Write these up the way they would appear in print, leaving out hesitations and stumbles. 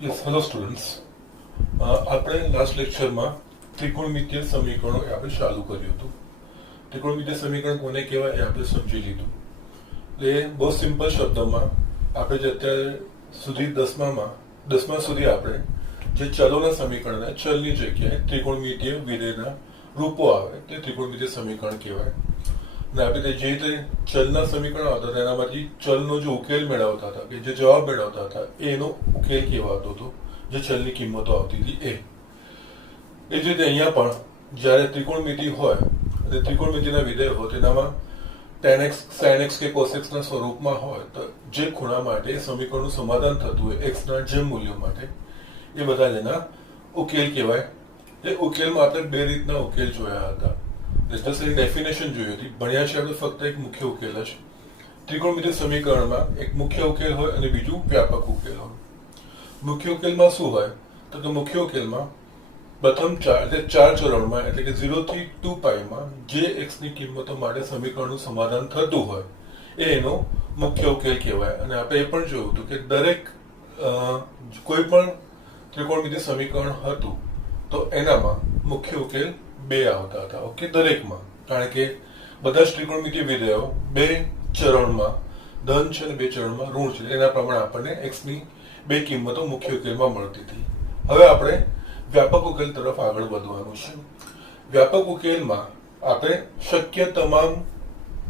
Yes, hello students. આપણે last લેક્ચરમાં ત્રિકોણમિતીય સમીકરણો આપણે ચાલુ કર્યું હતું. ત્રિકોણમિતીય સમીકરણ કોને કહેવાય એ આપણે સમજી લીધું. એટલે બહુ સિમ્પલ શબ્દોમાં આપણે જે અત્યારે સુધી દસમા સુધી આપણે જે ચલોના સમીકરણને ચલની જગ્યાએ ત્રિકોણમિતીય વિધેયના રૂપો આવે તે ત્રિકોણમિતીય સમીકરણ કહેવાય. અને આપણે જે રીતે ચલના સમીકરણ આવતા હતા એનામાંથી ચલનો જે ઉકેલ મેળવતા હતા કે જે જવાબ મેળવતા હતા એનો ઉકેલ કહેવાતો હતો, જે ચલની કિંમતો આવતી હતી એ જ રીતે અહીંયા પણ જ્યારે ત્રિકોણમિતિ હોય અને ત્રિકોણમિતિના વિધેય હોય તેનામાં tan x sin x કે cos x ના સ્વરૂપમાં હોય તો જે ખૂણા માટે સમીકરણનું સમાધાન થતું હોય x ના જે મૂલ્યો માટે એ બધા એના ઉકેલ કહેવાય. એ ઉકેલમાં આપણે બે રીતના ઉકેલ જોયા હતા. જસ્ટ એની ડેફિનેશન જોઈ હતી. ભણ્યા છે આપણે ફક્ત એક મુખ્ય ઉકેલ જ. ત્રિકોણમિતિય સમીકરણમાં એક મુખ્ય ઉકેલ હોય અને બીજું વ્યાપક ઉકેલ હોય. મુખ્ય ઉકેલમાં શું હોય તો મુખ્ય ઉકેલમાં પ્રથમ ચાર ચરણમાં એટલે કે 0 થી 2π માં જે x ની કિંમતો માટે સમીકરણનું સમાધાન થતું હોય એ એનો મુખ્ય ઉકેલ કહેવાય. અને આપણે એ પણ જોયું હતું કે દરેક કોઈ પણ ત્રિકોણમિતિય સમીકરણ હતું તો એનામાં મુખ્ય ઉકેલ બે આવતા હતા. ઓકે, દરેકમાં, કારણ કે બધા જ ત્રિકોણમિતિય વિધેયો બે ચરણમાં ધન છે અને બે ચરણમાં ઋણ છે. એના પ્રમાણે આપણને x ની બે કિંમતો મુખ્ય ઉકેલમાં મળતી હતી. હવે આપણે વ્યાપક ઉકેલ તરફ આગળ વધવાનું છે. વ્યાપક ઉકેલમાં આપણે શક્ય તમામ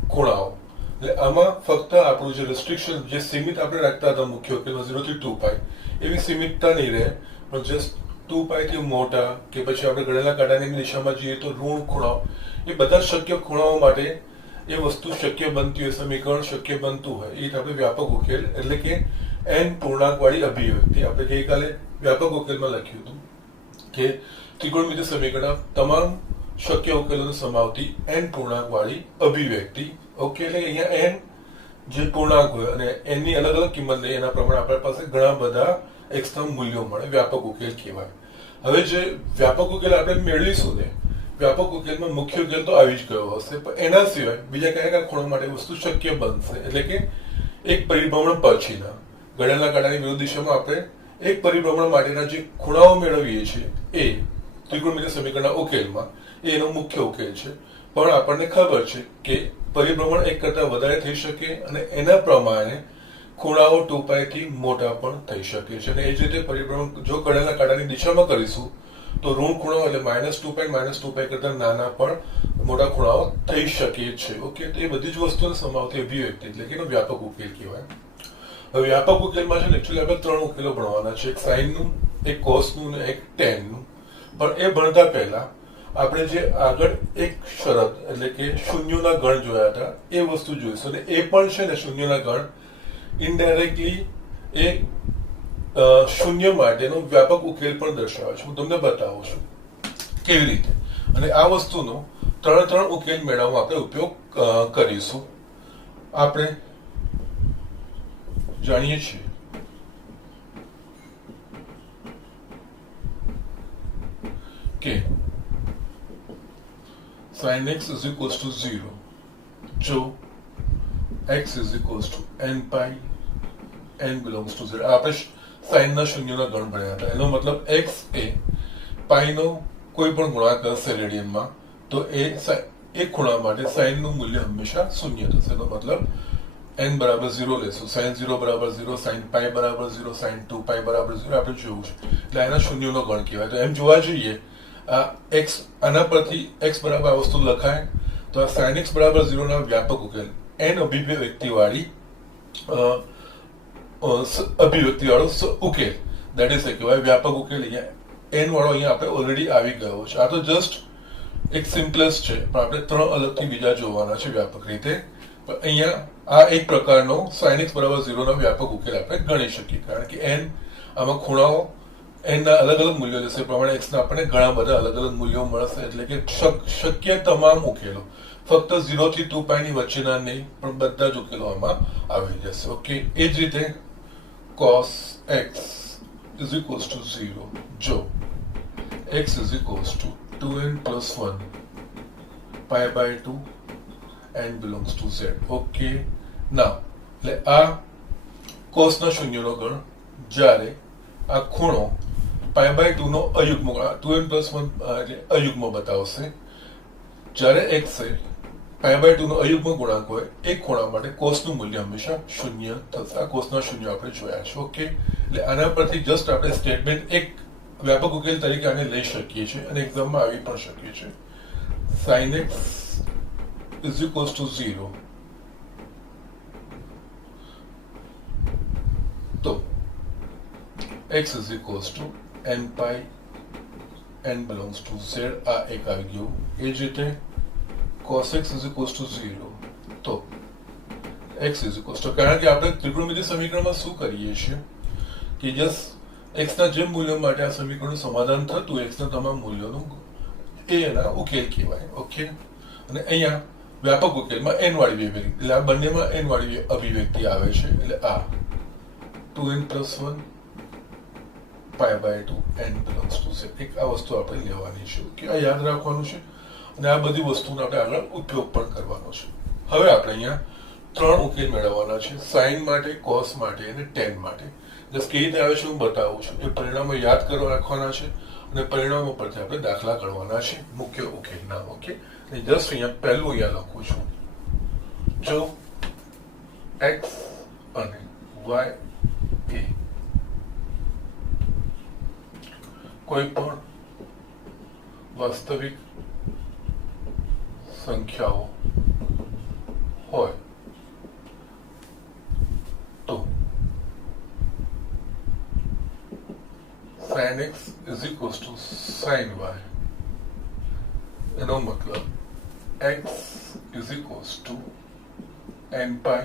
ખૂણાઓ, એટલે આમાં ફક્ત આપણું જે રેસ્ટ્રિક્શન, જે સીમિત આપણે રાખતા હતા મુખ્ય ઉકેલમાં 0 થી 2π, એવી સીમિતતા નહીં રહે, પણ જસ્ટ 2π થી મોટા કે પછી આપણે ગણેલા કાંટાની દિશામાં જઈએ તો ઋણ ખૂણાઓ, એ બધા શક્ય ખૂણાઓ માટે એ વસ્તુ શક્ય બનતી હોય, સમીકરણ શક્ય બનતું હોય, એ આપણે વ્યાપક ઉકેલ એટલે કે n પૂર્ણાંક વાળી અભિવ્યક્તિ આપણે ગઈકાલે વ્યાપક ઉકેલમાં લખ્યું હતું કે ત્રિકોણમિતિય સમીકરણ તમામ શક્ય ઉકેલોને સમાવતી n પૂર્ણાંક વાળી અભિવ્યક્તિ. ઓકે, એટલે અહીંયા n જે પૂર્ણાંક હોય અને n ની અલગ અલગ કિંમત લઈએ એના પ્રમાણે આપણી પાસે ઘણા બધા x ના મૂલ્યો મળે, વ્યાપક ઉકેલ કહેવાય. હવે જે વ્યાપક ઉકેલ આપણે મેળવીશું ને, વ્યાપક ઉકેલમાં મુખ્ય ઉકેલ તો આવી જ ગયો હશે, પણ એના સિવાય બીજા કયા કયા ખૂણા માટે વસ્તુ શક્ય બનશે. એટલે કે એક પરિભ્રમણ પછીના ગણેલા કાંટાની વિરુદ્ધ દિશામાં આપણે એક પરિભ્રમણ માટેના જે ખૂણાઓ મેળવીએ છીએ એ ત્રિકોણમિતિય સમીકરણના ઉકેલમાં એનો મુખ્ય ઉકેલ છે. પણ આપણને ખબર છે કે પરિભ્રમણ એક કરતા વધારે થઈ શકે અને એના પ્રમાણે ખૂણાઓ 2π થી મોટા પણ થઈ શકે છે. અને એ જ રીતે પરિભ્રમણ જો ગણેલા કાંટાની દિશામાં કરીશું તો ઋણ ખૂણાઓ એટલે -2π -2π કરતા નાના પણ મોટા ખૂણાઓ થઈ શકે છે. ઓકે, તો એ બધી જ વસ્તુને સમાવતી અભિવ્યક્તિ એટલે કે એનો વ્યાપક ઉકેલ કહેવાય. હવે વ્યાપક ઉકેલમાં છે ને એકચ્યુઅલી આપણે ત્રણ ઉકેલો ભણવાના છે, એક સાઇનનું, એક કોસનું અને એક ટેનનું. પણ એ ભણતા પહેલા આપણે જે આગળ એક શરત એટલે કે શૂન્યોના ગણ જોયા હતા એ વસ્તુ જોઈશું. અને એ પણ છે ને શૂન્યના ગણ ઇનડાયરેક્ટલી એ શૂન્ય માટેનો વ્યાપક ઉકેલ પણ દર્શાવે છે. હું તમને બતાવું છું કેવી રીતે. અને આ વસ્તુનો ત્રણ ઉકેલ મેળવવામાં આપણે ઉપયોગ કરીશું. આપણે જાણીએ છીએ કે sin x is equals to 0 જો x is equals to n belongs to 0. આપણે sin ના શૂન્યના ગણ ભણ્યા હતા. એનો મતલબ x એ પાઈ નો કોઈ પણ ગુણાંક હશે રેડિયનમાં તો એ ખૂણા માટે sin નું મૂલ્ય હંમેશા શૂન્ય થશે. એનો મતલબ n બરાબર 0 લેશું, sin 0 બરાબર 0, sin π બરાબર 0, sin 2π બરાબર 0 આપણે જોયું છે. એટલે એના શૂન્યનો ગણ કહેવાય. તો એમ જોવા જઈએ આ x, આના પરથી x બરાબર આ વસ્તુ લખાય તો આ sin x બરાબર 0 ના વ્યાપક ઉકેલ n અભિવ્યક્તિ વાળી વાળો ઉકેલ દેટ ઇઝ કહેવાય વ્યાપક ઉકેલ. અહીંયા n વાળો અહીંયા આપણે ઓલરેડી આવી ગયો છે. આ તો જસ્ટ એક સિમ્પલેસ્ટ છે, પણ આપણે ત્રણ અલગથી બીજા જોવાના છે વ્યાપક રીતે. પણ અહીંયા આ એક પ્રકારનો sin x બરાબર 0 ના વ્યાપક ઉકેલ આપણે ગણી શકીએ, કારણ કે n આમાં ખૂણાઓ n ના અલગ અલગ મૂલ્યો લેશે પ્રમાણે x ના આપણને ઘણા બધા અલગ અલગ મૂલ્યો મળશે. એટલે કે શક્ય તમામ ઉકેલો, ફક્ત 0 થી 2π ની વચ્ચેના નહીં પણ બધા જ ઉકેલો આમાં આવી જશે. ઓકે, એ જ રીતે cos x is equals to 0 જો x is equals to 2n plus 1 π/2 n belongs to z. Okay, now એટલે આ કોસના શૂન્યનો ગણ જ્યારે આ ખૂણો π/2 નો અયુગ્મ 2n+1 એટલે અયુગ્મ બતાવશે. જ્યારે x એ π/2 નો અયુગ્મ ગુણાંક હોય એક ખૂણા માટે કોસનું મૂલ્ય હંમેશા શૂન્ય થશે. આ કોસના શૂન્ય આપણે જોયા છે. ઓકે, એટલે આના પરથી જસ્ટ આપણે સ્ટેટમેન્ટ એક વ્યાપક ઉકેલ તરીકે આને લઈ શકીએ છીએ અને એક્ઝામમાં આવી પણ શકીએ છીએ. sin x is equals to 0. તો x is equals to n pi n belongs to z આ એક આવી ગયું. એ જ રીતે cos x is equals to 0. તો x is equals to, કારણ કે આપણે ત્રિકોણમિતિ સમીકરણમાં શું કરીએ છીએ કે જસ્ટ x ના જે મૂલ્યો માટે આ સમીકરણનું સમાધાન થતું x ના તમામ મૂલ્યોનું એના ઉકેલ કહેવાય. ઓકે, અને અહીંયા વ્યાપક ઉકેલમાં n વાળી અભિવ્યક્તિ, એટલે આ બંનેમાં n વાળી અભિવ્યક્તિ આવે છે. એટલે આ 2n+1 π/2 n belongs to z એક આ વસ્તુ આપણે લેવાની છે. ઓકે, આ યાદ રાખવાનું છે અને આ બધી વસ્તુનો આપણે આગળ ઉપયોગ પણ કરવાનો છે. હવે આપણે અહીંયા 3 ઉકેલ મેળવવાના છે, સાઇન માટે, કોસ માટે અને ટેન માટે. જસ્ટ કેવી રીતે આવે છે હું બતાવું છું. એ પરિણામો યાદ કરવા રાખવાના છે અને પરિણામો પરથી આપણે દાખલા કરવાના છે મુખ્ય ઉકેલના. ઓકે, અને જસ્ટ અહીંયા પહેલું અહીંયા લખું છું. જો x અને y એ કોઈ પણ વાસ્તવિક સંખ્યાઓ હોય તો sin x is equals to sin y. એનો મતલબ x is equals to n pi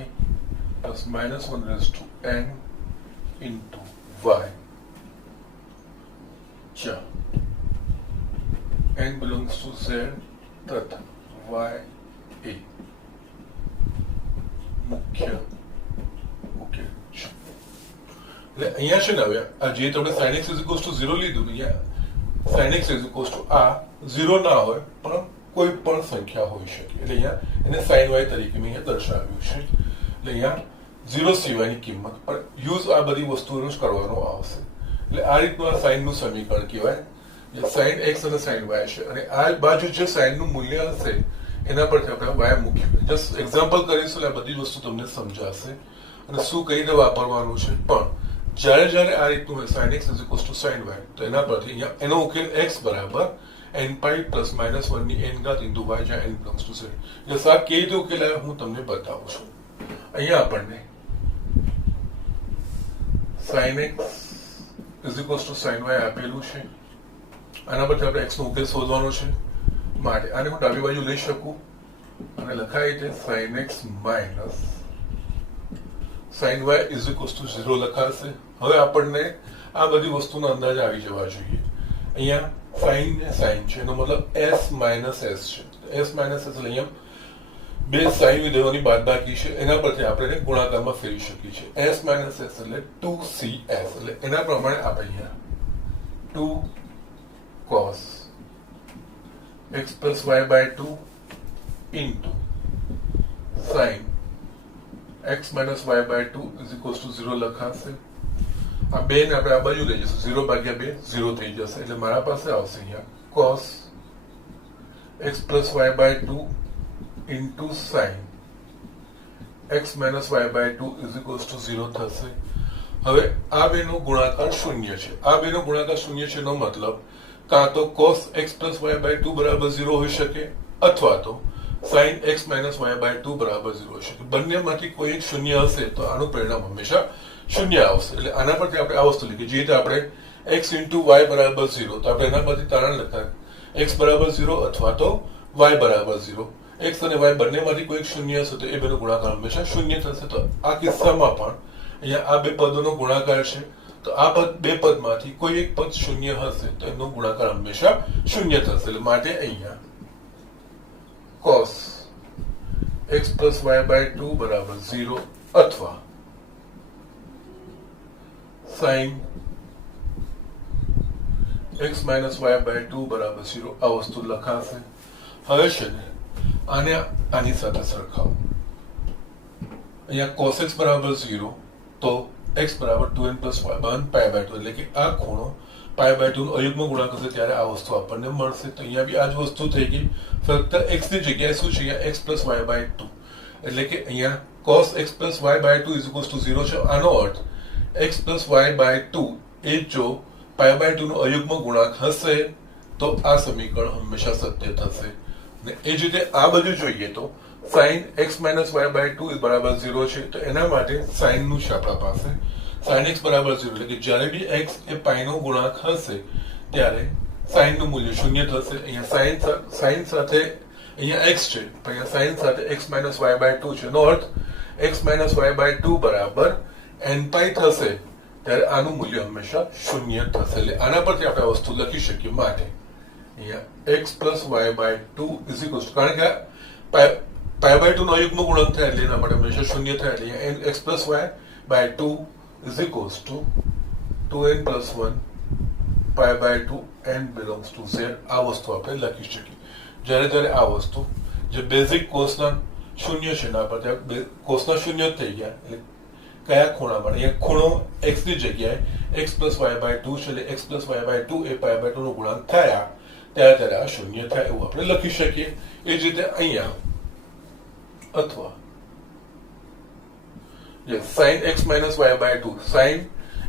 plus -1 raised to n into y. જ્યાં n belongs to z તથા y એ મુખ્ય ઉકેલ છે. એટલે અહીંયા છે ને હવે આ જે તમે sin x is equals to 0 લીધું, અહીંયા sin x is equals to આ 0 ના હોય પણ કોઈ પણ સંખ્યા હોઈ શકે. એટલે અહીંયા એને sin y તરીકે મેં અહીંયા દર્શાવ્યું છે. એટલે અહીંયા 0 સિવાયની કિંમત પણ યુઝ આ બધી વસ્તુઓનો જ કરવાનો આવશે. એટલે આ રીતનું આ સાઇન નું સમીકરણ કહેવાય. sin x અને sin y છે અને આ બાજુ જે સાઇન નું મૂલ્ય હશે એના પરથી આપણે y મૂકીએ. જસ્ટ એક્ઝામ્પલ કરીશું એટલે આ બધી વસ્તુ તમને સમજાશે અને શું કઈ રીતે વાપરવાનું છે. પણ જ્યારે આ રીતનું હોય sin x is equals to sin y, તો એના પરથી અહીંયા એનો ઉકેલ x બરાબર n pi plus -1 ની n ઘાત into y જ્યાં n belongs to z. એટલે આ કેવી રીતે ઉકેલ આવે હું તમને બતાવું છું. અહીંયા આપણને sin x is equals to sin y આપેલું છે. આના પરથી આપણે x નો ઉકેલ શોધવાનો છે. માટે આને હું ડાબી બાજુ લઈ શકું અને લખાય છે sin x minus sin y is equals to 0 લખાશે. હવે આપણને આ બધી વસ્તુનો અંદાજ આવી જવા જોઈએ. અહીંયા sin ને sin છે એનો મતલબ s minus s છે. s minus s એટલે અહીંયા બે sin વિધેયોની બાદબાકી છે, એના પરથી આપણે ગુણાકારમાં ફેરવી શકીએ છીએ. s minus s એટલે 2cs. એટલે એના પ્રમાણે આપણે અહીંયા 2 cos x plus y/2 into sin x minus y/2 is equals to 0 લખાશે. આ બે ને આપણે આ બાજુ લઈ જઈશું, 0/2 0 થઈ જશે. એટલે મારા પાસે આવશે અહીંયા cos x plus y/2 into sin x minus y/2 is equals to 0 થશે. હવે આ બેનો ગુણાકાર શૂન્ય છે. આ બેનો ગુણાકાર શૂન્ય છે એનો મતલબ કાં તો cos x plus y/2 બરાબર 0 હોઈ શકે અથવા તો sin x minus y/2 બરાબર 0 હોઈ શકે. બંનેમાંથી કોઈ એક શૂન્ય હશે તો આનું પરિણામ હંમેશા શૂન્ય આવશે. એટલે આના પરથી આપણે આ વસ્તુ લીધી, જે રીતે આપણે x into y બરાબર 0, તો આપણે એના પરથી તારણ લખતા x બરાબર 0 અથવા તો y બરાબર 0. x અને y બંનેમાંથી કોઈ એક શૂન્ય હશે તો એ બેનો ગુણાકાર હંમેશા શૂન્ય થશે. તો આ કિસ્સામાં પણ અહીંયા આ બે પદોનો ગુણાકાર છે, તો આ બે પદમાંથી કોઈ એક પદ શૂન્ય હશે તો એનો ગુણાકાર હંમેશા શૂન્ય થશે. એટલે માટે અહીંયા cos x plus y/2 બરાબર 0 અથવા sin x minus y/2 બરાબર 0 આ વસ્તુ લખાશે. હવે છે ને આને આની સાથે સરખાવો. અહીંયા cos x બરાબર 0 તો x બરાબર 2n + 1 π/2 એટલે કે આ ખૂણો π/2 નો અયુગ્મ ગુણાંક હશે ત્યારે આ વસ્તુ આપણને મળશે. તો અહીંયા બી આ જ વસ્તુ થઈ ગઈ, ફક્ત x ની જગ્યાએ શું છે, x + y/2 એટલે કે અહીંયા cos x + y/2 = 0 છે. આનો અર્થ x + y/2 એ જો π/2 નો અયુગ્મ ગુણાંક હશે તો આ સમીકરણ હંમેશા સત્ય થશે. અને એ જ રીતે આ બધું જોઈએ તો sin x - y/2 બરાબર 0 છે. તો એના માટે sin નું છે આપણા પાસે. sin x બરાબર 0 એટલે કે જ્યારે બી x એ π નો ગુણાંક હશે ત્યારે sin નું મૂલ્ય 0 થશે. અહીંયા sin સાથે અહીંયા x છે, અહીંયા sin સાથે x - y/2 છે. નો અર્થ x - y/2 બરાબર nπ થશે ત્યારે આનું મૂલ્ય હંમેશા 0 થશે. એટલે આના પરથી આપણે આ વસ્તુ લખી શકીએ. માટે અહીંયા x + y/2 = કારણ કે π/2 નો અયુગ્મ ગુણાંક થાય એટલે એના માટે હંમેશા 0 થાય. એટલે x + y/2 = 2n + 1 π/2 n belongs to z. આ વસ્તુ આપણે લખી શકીએ. જ્યારે આ વસ્તુ જે બેઝિક કોસના શૂન્ય છે એના પર કોસના શૂન્ય થઈ ગયા એટલે કયા ખૂણામાં, અહીંયા ખૂણો x ની જગ્યાએ x + y/2 છે એટલે x + y/2 એ π/2 નો ગુણાંક થયા ત્યારે આ શૂન્ય થાય એવું આપણે લખી શકીએ. એ જ રીતે અહીંયા અથવા sin x - y/2 sin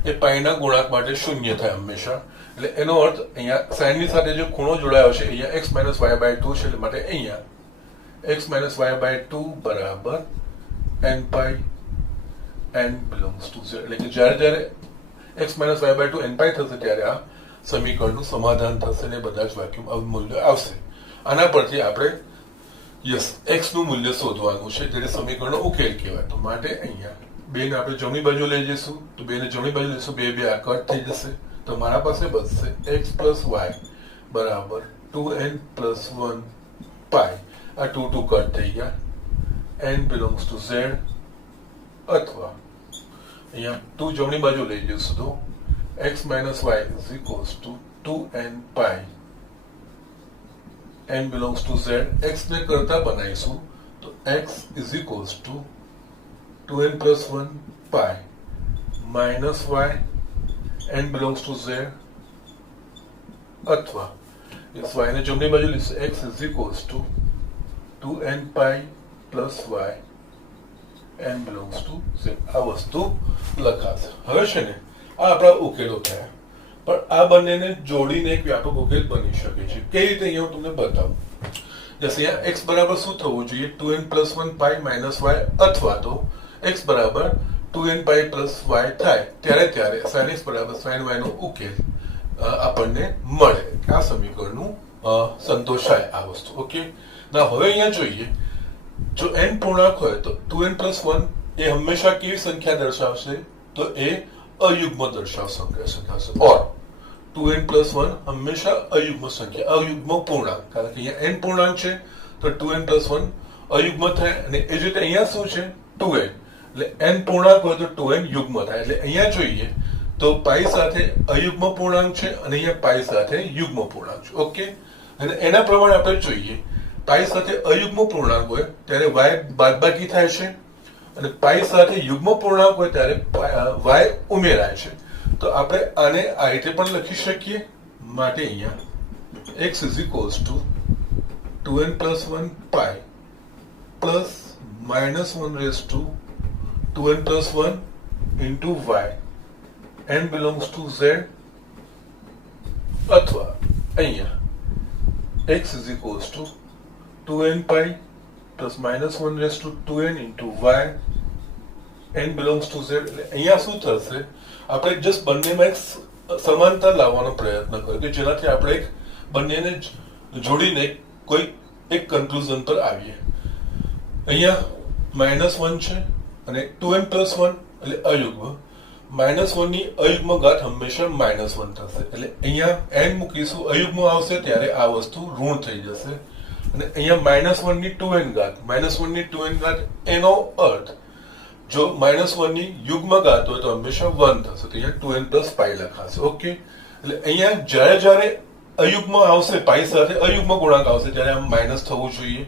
એ π ના ગુણાંક માટે શૂન્ય થાય હંમેશા. એટલે એનો અર્થ અહીંયા sin ની સાથે જે ખૂણો જોડાયો છે અહીંયા x - y/2 છે એટલે માટે અહીંયા x - y/2 બરાબર nπ n belongs to z. એટલે કે જ્યારે x - y/2 nπ થશે ત્યારે આ સમીકરણનું સમાધાન થશે ને બધા જ વાક્યો મૂલ્ય આવશે. આના પરથી આપણે x નું મૂલ્ય શોધવાનું છે એટલે સમીકરણનો ઉકેલ કહેવાય. તો માટે અહીંયા 2 ને આપણે જમણી બાજુ લઈ જઈશું તો 2 ને જમણી બાજુ લઈશું, 2 આ કટ થઈ જશે. તો મારા પાસે બચશે x + y બરાબર 2n + 1 π. આ 2 કટ થઈ ગયા. n belongs to z અથવા અહીંયા 2 જમણી બાજુ લઈ જઈશું તો x - y = 2n π n belongs to z. x ને કરતા બનાવીશું તો x = 2n + 1 π - y n belongs to z અથવા y ને જમણી બાજુ લઈશું x = 2n π + y n belongs to z. આ વસ્તુ લખાશે. હવે છે ને આ આપણા ઉકેલો થયા, પણ આ બંનેને જોડીને એક વ્યાપક ઉકેલ બની શકે છે. કઈ રીતે અહીંયા હું તમને બતાવું. જશે અહીંયા x બરાબર શું થવું જોઈએ, 2n + 1 π - y અથવા તો x બરાબર 2n π + y થાય ત્યારે sin x બરાબર sin y નો ઉકેલ આપણને મળે. આ સમીકરણનું સંતોષાય આ વસ્તુ. ઓકે, ના હવે અહીંયા જોઈએ જો n પૂર્ણાંક હોય તો 2n + 1 એ હંમેશા કેવી સંખ્યા દર્શાવશે, તો એ અયુગ્મ દર્શાવશે. ઓર 2n + 1 હંમેશા અયુગ્મ સંખ્યા, અયુગ્મ પૂર્ણાંક. કારણ કે અહીંયા n પૂર્ણાંક છે તો 2n + 1 અયુગ્મ થાય. અને એ જ રીતે અહીંયા શું છે 2n, એટલે n પૂર્ણાંક હોય તો 2n યુગ્મ થાય. એટલે અહીંયા જોઈએ તો π સાથે અયુગ્મ પૂર્ણાંક છે અને અહીંયા π સાથે યુગ્મ પૂર્ણાંક છે. ઓકે, અને એના પ્રમાણે આપણે જોઈએ π સાથે અયુગ્મ પૂર્ણાંક હોય ત્યારે y બાદબાકી થાય છે અને π સાથે યુગ્મ પૂર્ણાંક હોય ત્યારે y ઉમેરાય છે. તો આપણે આને આ રીતે પણ લખી શકીએ. માટે અહીંયા x = 2n + 1 π plus -1/2n + 1 into y n belongs to z અથવા અહીંયા x = 2n π plus -1/2n into y n belongs to z. એટલે અહીંયા શું થશે, આપણે જસ્ટ બંનેમાં એક સમાનતા લાવવાનો પ્રયત્ન કર્યો કે જેનાથી આપણે એક બંનેને જોડીને કોઈ એક કન્ક્લુઝન પર આવીએ. અહીંયા -1 છે અને 2n + 1 એટલે અયુગ્મ. -1 ની અયુગ્મ ઘાત હંમેશા -1 થશે. એટલે અહીંયા n મૂકીશું, અયુગ્મ આવશે ત્યારે આ વસ્તુ ઋણ થઈ જશે. અને અહીંયા -1 ની 2n ઘાત, -1 ની 2n ઘાત એનો અર્થ જો -1 ની યુગ્મ ઘાત હોય તો હંમેશા 1 થશે. તો અહીંયા 2n + π લખાશે. ઓકે, એટલે અહીંયા જ્યારે અયુગ્મ આવશે, π સાથે અયુગ્મ ગુણાંક આવશે ત્યારે આમ માઇનસ થવું જોઈએ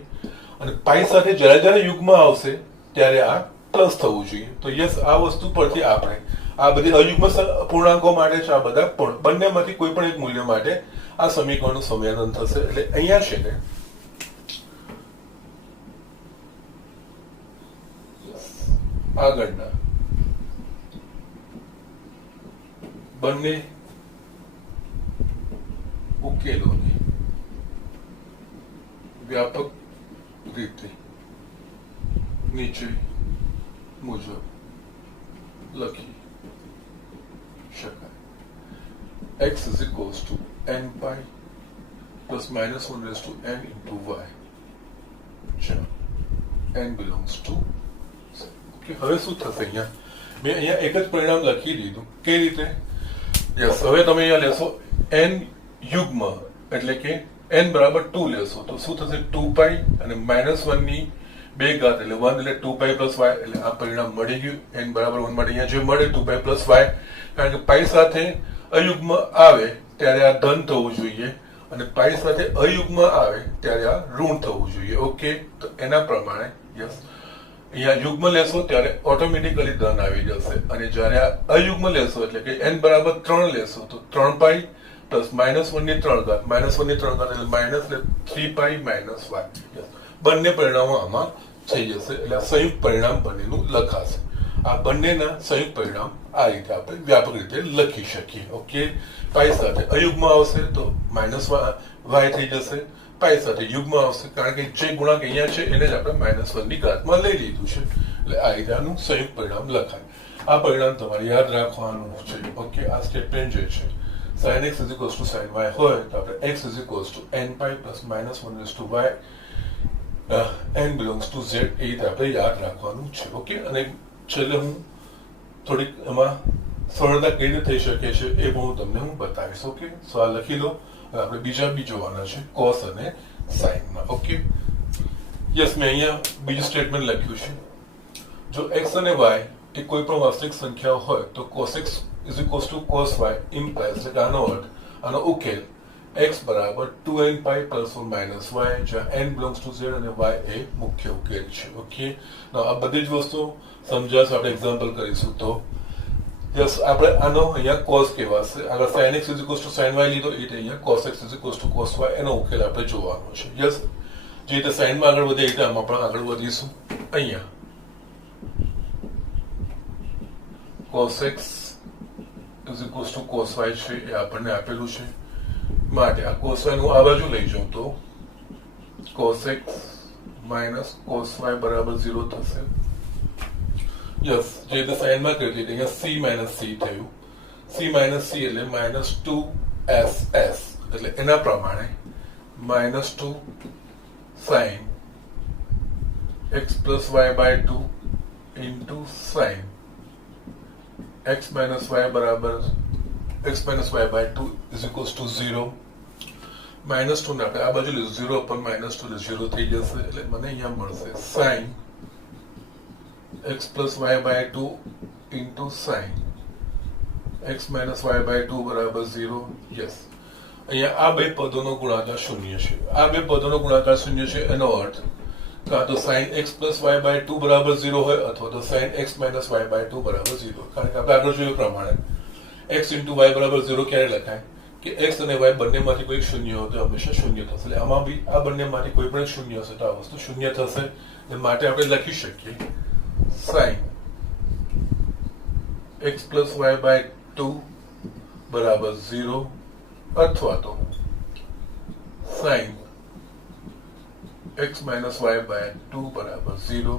અને π સાથે જ્યારે યુગ્મ આવશે ત્યારે આ પ્લસ થવું જોઈએ. તો યસ, આ વસ્તુ પરથી આપણે આ બધી અયુગ્મ પૂર્ણાંકો માટે છે, આ બધા પણ બંનેમાંથી કોઈ પણ એક મૂલ્ય માટે આ સમીકરણનું સંયોજન થશે. એટલે અહીંયા છે ને આગળના બંને ઉકેલોને વ્યાપક રીતે નીચે મુજબ લખી શકાય. x is equals to n pi plus minus 1 raised to n into y. n belongs to okay. હવે શું થશે? અહીંયા મેં અહીંયા એક જ પરિણામ લખી દીધું. કઈ રીતે? યસ, હવે તમે અહીંયા લેશો n યુગ્મ એટલે કે n બરાબર 2 લેશો તો શું થશે? 2 પાઈ અને -1 ની 2 ઘાત એટલે 1 એટલે 2 પાઈ પ્લસ y. એટલે આ પરિણામ મળી ગયું. n બરાબર 1 માટે અહીંયા જે મળે 2 પાઈ પ્લસ y, કારણ કે પાઈ સાથે અયુગ્મ આવે ત્યારે આ ધન થવું જોઈએ અને પાઈ સાથે અયુગ્મ આવે ત્યારે આ ઋણ થવું જોઈએ. ઓકે, તો એના પ્રમાણે યસ અહીંયા યુગ્મ લેશો ત્યારે ઓટોમેટિકલી ધન આવી જશે અને જ્યારે આ અયુગ્મ લેશો એટલે કે n બરાબર 3 લેશો તો 3 પાઈ પ્લસ -1 ની 3 ઘાત, -1 ની 3 ઘાત એટલે માઇનસ એટલે 3 પાઈ માઇનસ y. બંને પરિણામો આમાં થઈ જશે. એટલે સંયુક્ત પરિણામ બંનેનું લખાશે. આ બંનેના સંયુક્ત પરિણામ આ રીતે આપણે વ્યાપક રીતે લખી શકીએ. ઓકે, પાઈ સાથે અયુગ્મ આવશે તો -y થઈ જશે, પાઈ સાથે યુગ્મ આવશે કારણ કે જે ગુણાંક અહીંયા છે એને જ આપણે -1 ની ઘાતમાં લઈ લીધું છે. એટલે આ રીતે આનું સંયુક્ત પરિણામ લખાય. આ પરિણામ તમારે યાદ રાખવાનું છે. ઓકે, આ સ્ટેટમેન્ટ જે છે sin x is equals to sin y હોય તો આપણે x is equals to n pi plus -1 raised to y n belongs to z એ રીતે આપણે યાદ રાખવાનું છે. ઓકે, અને છેલ્લે હું થોડીક એમાં સરળતા કઈ રીતે થઈ શકે છે એ પણ હું બતાવીશ. ઓકે, સો આ લખી લો. આપણે બીજા બી જોવાના છે cos અને sin માં. ઓકે, યસ, મેં અહીંયા બીજું સ્ટેટમેન્ટ લખ્યું છે. જો x અને y એ કોઈ પણ વાસ્તવિક સંખ્યાઓ હોય તો cos x is equals to cos y implies એટલે આનો અર્થ, આનો ઉકેલ x બરાબર 2n pi plus or minus y, જ્યાં n belongs to z અને y એ મુખ્ય ઉકેલ છે. ઓકે, આ બધી જ વસ્તુ સમજાશે. આપણે એક્ઝામ્પલ કરીશું તો યસ, આપણે આનો અહીંયા cos કહેવાશે. આગળ sin x is equals to sin y લીધો એ અહીંયા cos x is equals to cos y એનો ઉકેલ આપણે જોવાનો છે. યસ, જે રીતે sin માં આગળ વધે એ રીતે આમાં પણ આગળ વધીશું. અહીંયા cos x is equals to cos y છે એ આપણને આપેલું છે. માટે આ cos y નું આ બાજુ લઈ જાઉં તો cos x minus cos y બરાબર 0 થશે. યસ, જે રીતે sin માં કરી દીધી અહીંયા c minus c થયું. c minus c એટલે -2ss એટલે એના પ્રમાણે -2 sin x plus y by 2 into sin x minus y બરાબર x minus y by 2 is equals to 0. -2 ને આપણે આ બાજુ લઈશું 0 upon -2 એટલે 0 થઈ જશે. એટલે મને અહીંયા મળશે sin x plus y by 2 into sin x minus y by 2 બરાબર 0. યસ, અહીંયા આ બે પદોનો ગુણાકાર શૂન્ય છે. આ બે પદોનો ગુણાકાર શૂન્ય છે એનો અર્થ કાં તો sin x plus y by 2 બરાબર 0 હોય અથવા તો sin x minus y by 2 બરાબર 0. કારણ કે આપણે આગળ જોયું પ્રમાણે x into y બરાબર 0 ક્યારે લખાય કે x અને y બંનેમાંથી કોઈ શૂન્ય હોય તો હંમેશા શૂન્ય થશે. એટલે આમાં બી આ બંનેમાંથી કોઈ પણ શૂન્ય હશે તો આ વસ્તુ શૂન્ય થશે. એટલે માટે આપણે લખી શકીએ sin x plus y by 2 બરાબર 0 અથવા તો sin x minus y by 2 બરાબર 0.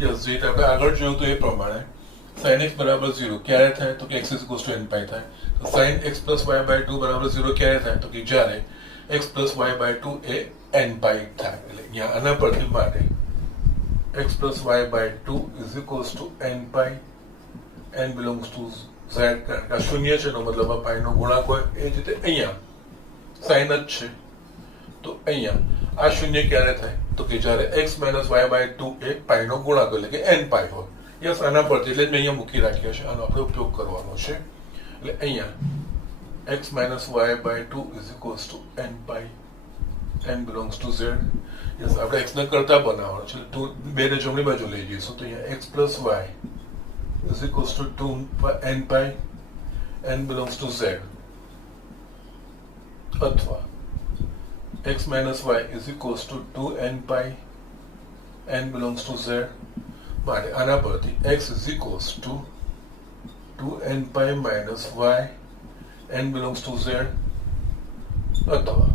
યસ, જે આપણે આગળ જોયું તો એ પ્રમાણે sin x બરાબર 0 ક્યારે થાય તો કે x is equals to n pi થાય. તો sin x plus y by 2 બરાબર 0 ક્યારે થાય તો કે જ્યારે x plus y by 2 A n pi થાય. એટલે અહીંયા આના પરથી માટે x plus y by 2 is equals to n pi, n belongs to z, કારણ કે આ શૂન્ય છે એનો મતલબ આ પાઈ નો ગુણાંક હોય. એ જ રીતે અહીંયા sin જ છે તો અહીંયા આ શૂન્ય ક્યારે થાય તો કે જ્યારે x minus y by 2 એ પાઈ નો ગુણાંક એટલે કે n pi હોય. યસ, આના પરથી એટલે જ મેં અહીંયા મૂકી રાખ્યા છે. આનો આપણે ઉપયોગ કરવાનો છે. એટલે અહીંયા x minus y by 2 is equals to n pi, n belongs to z. Yes, આપણે x ને કરતા બનાવવાનો છે તો બે ને જમણી બાજુ લઈ જઈશું તો અહીંયા x plus y is equals to 2 n pi n belongs to z अथवा x minus y is equals to 2 n pi n belongs to z માટે આના પરથી x is equals to 2 n pi minus y n belongs to z अथवा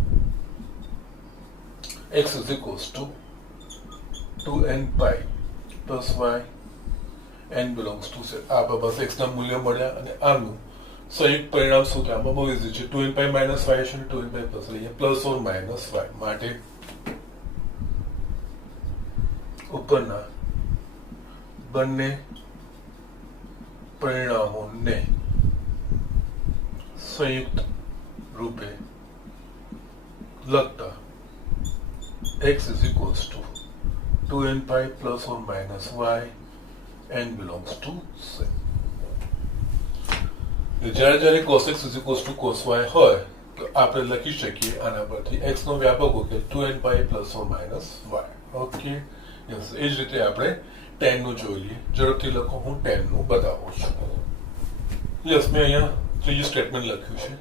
x is equals to 2 n pi plus y n belongs to z આ બસ x ના મૂલ્ય મળ્યા અને આનું સંયુક્ત પરિણામ શું થાય આમાં બહુ ઇઝી છે 2 n pi minus y છે 2 n pi plus લઈએ પ્લસ ઓર માઇનસ y માટે ઉપરના બંને પરિણામોને સંયુક્ત રૂપે લખતા x is equals to 2 n pi plus or minus y n belongs to z જ્યારે જ્યારે cos x is equals to cos y હોય તો આપણે લખી શકીએ આના પરથી x નો વ્યાપક ઉકેલ 2 n pi plus or minus y okay yes એ જ રીતે આપણે tan નું જોઈ લઈએ ઝડપથી લખો હું tan નું બતાવું છું યસ મેં અહીંયા ત્રીજું સ્ટેટમેન્ટ લખ્યું છે